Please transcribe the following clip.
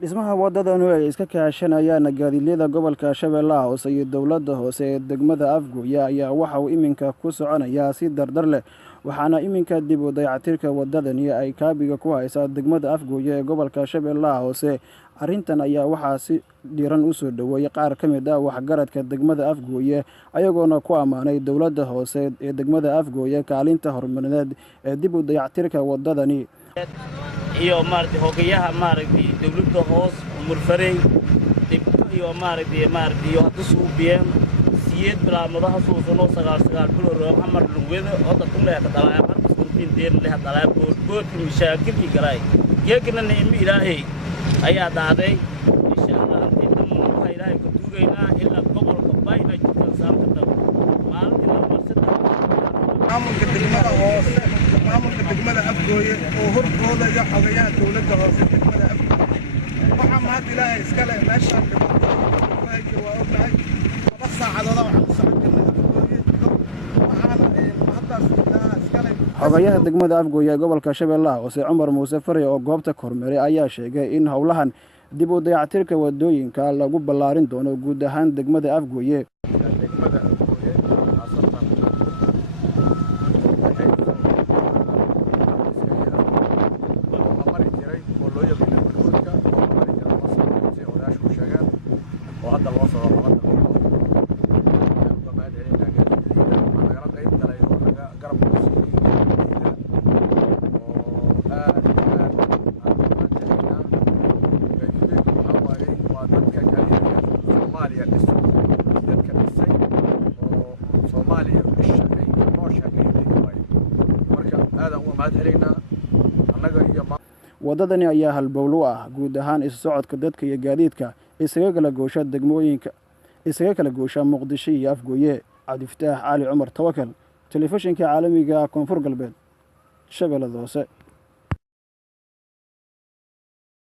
dhismaha wadadanu ay iska kaashanayaan gaadiidleyda gobolka Shabeellaha Hoose iyo dowladda hoose ee degmada Afgoye ayaa waxa uu iminka ku soconayaa si dardar leh waxaana iminka dib u dayactirka wadadani ay kaabiga ku haysaa degmada Afgoye ee gobolka Shabeellaha Hoose. Arrintan ayaa waxaa si dhiiran u soo dhaweeyay qaar ka mid ah waxgaradka degmada Afgoye ayagoona ku ammaanay dowladda hoose ee degmada Afgoye kaalinta horumarineed ee dib u dayactirka wadadani. iyo hogayaha dawladda hoos murfarey dibto iyo iyo hadda suubiyeen siyeed bilaamadaha suusano sagaal bilo amar lugwada oo dadku leeyahay dalay markas kuntiin deen leh dalay bood mashaakilki galay yeegna neemi ilaahay ayaa dhacday insha Allah intii dhammaan ilaahay ku tuugaynaa ilaa gobolka bayna jidka saamka maalintii la marsada maamulka degmada hoose maamulka degmada Afgoye oo horkooda iyo xogayaha dawladda hoose degmada Afgoye waxa mahad ilaahay iska leh meesha dhibaato waa ognahay laba saacadood waxaan socon karnay Afgoye waxaana mahadaas ilaahay iska leh xogayaha degmada Afgoye ee gobolka Shabeellaha Hoose Cumar Muuse Fari oo goobta kormeeray ayaa sheegay in howlahan dib u dayactirka wadooyinka lagu ballaarin doono guud ahaan degmada Afgoye. wadadani ayaa halbowlo ah guud ahaan isu socodka dadka iyo gaadiidka isaga kala goosha Muqdisho iyo Afgoye. Cabdifataax Cali Cumar Tawakal, telefishinka caalamiga Koonfur Galbeed, Shabeellaha Hoose.